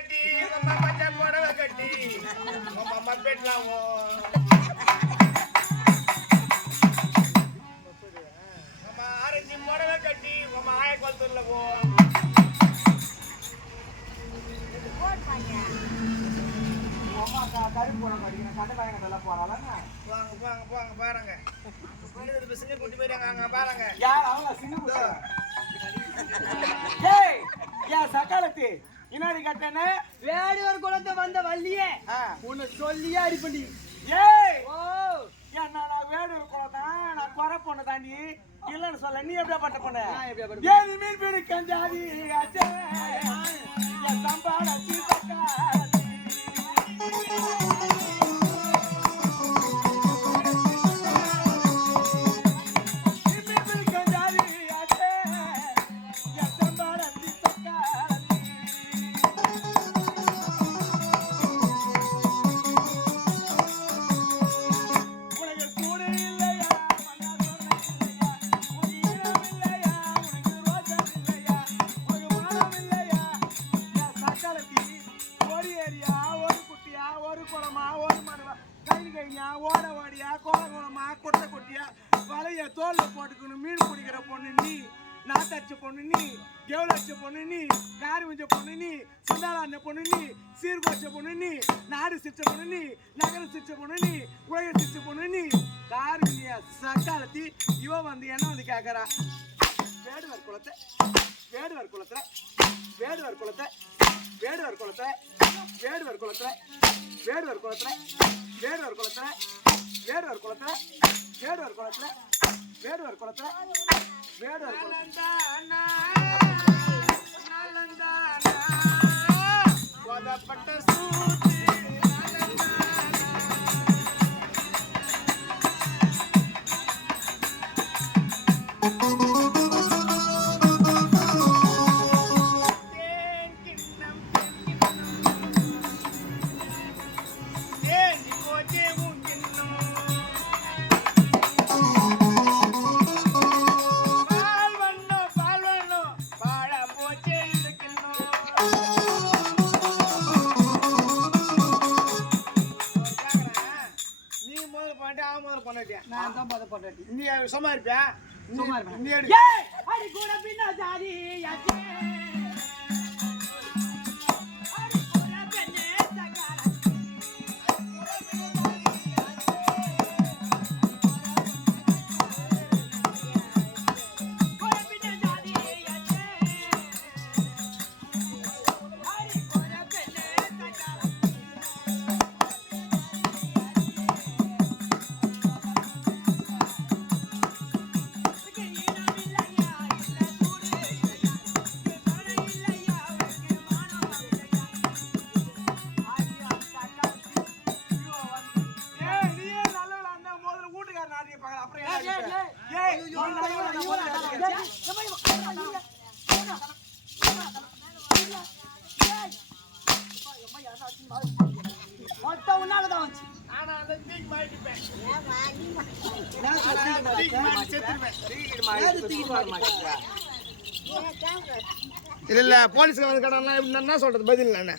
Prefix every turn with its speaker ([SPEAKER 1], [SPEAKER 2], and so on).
[SPEAKER 1] கட்டி உங்க அம்மா புடவை கட்டி. உங்க அம்மா பெட்லாவோ நம்ம ஆரஞ்சு புடவை கட்டி உங்க ஆய குளத்தூர்ல போ.
[SPEAKER 2] கருப்பு போட மாட்டேங்கிறேன் கதை பையன் நல்லா போறாளாங்க
[SPEAKER 1] போங்க போங்க போங்க பாருங்க. எழுபது பசங்க கூட்டி அங்க பாருங்க
[SPEAKER 2] யார் அவங்க சின்ன ஏய் சக்காலத்து? இன்னாடி கட்டனே
[SPEAKER 3] வேடுவர் குலத்தை வந்த வள்ளியே. உன்னை சொல்லியே அடிப்பண்டி
[SPEAKER 2] ஏய்!
[SPEAKER 3] ஓ.
[SPEAKER 2] நான் வேடூர் குளத்தான் நான் குறை பொண்ணு தாண்டி. இல்லைன்னு சொல்ல நீ எப்படியா பட்ட பொண்ணு? ஏன் மீன் பிடி கஞ்சாதி அச்சே. கோல கொட்டை கொட்டியா? வலைய தோல்ல போட்டுக்கணும். மீன் பிடிக்கிற பொண்ணு நீ நாத்தடிச்ச பொண்ணு நீ கெவலடிச்ச பொண்ணு நீ காரி வச்ச பொண்ணு நீ சந்தாளான பொண்ணு நீ சீர் பொண்ணு நீ நாடு சிரிச்ச பொண்ணு நீ நகரம் சிரிச்ச பொண்ணு நீ உலக சிரிச்ச பொண்ணு நீ. காரியா சக்காலத்தி இவ வந்து என்ன வந்து கேட்கறா வேடுவர் குளத்தை வேடுவர் குளத்துல வேடுவர் குளத்தை வேடுவர் குளத்துல வேடுவர் குளத்துல வேடுவர் குளத்துல வேடுவர் குளத்துல வேடுவர் குளத்துல வேடுவர் குளத்துல வேடுவர் குளத்துல வேடுவர் குளத்துல.
[SPEAKER 1] கோதப்பட்ட சூத்து பொண்டாட்டி ஆமாம் பொண்டாட்டி
[SPEAKER 3] நான் தான் பார்த்த பொண்டாட்டி.
[SPEAKER 1] நீ சும்மா இருப்பியா?
[SPEAKER 3] சும்மா இருப்பேன்.
[SPEAKER 1] நீ
[SPEAKER 3] அடி கூட பின்னா ஜாதி
[SPEAKER 2] முதல்ல நாட்டிய
[SPEAKER 3] மொத்தம் உன்னாலதான் வந்துச்சு
[SPEAKER 1] ஆனா அந்த தீக்கு மாட்டிப்பேன்
[SPEAKER 3] நான்
[SPEAKER 1] தீக்கு மாட்டி செத்துருவேன் இல்ல இல்ல போலீஸ்க்கு வந்து கடனா என்ன சொல்றது? பதில் என்ன?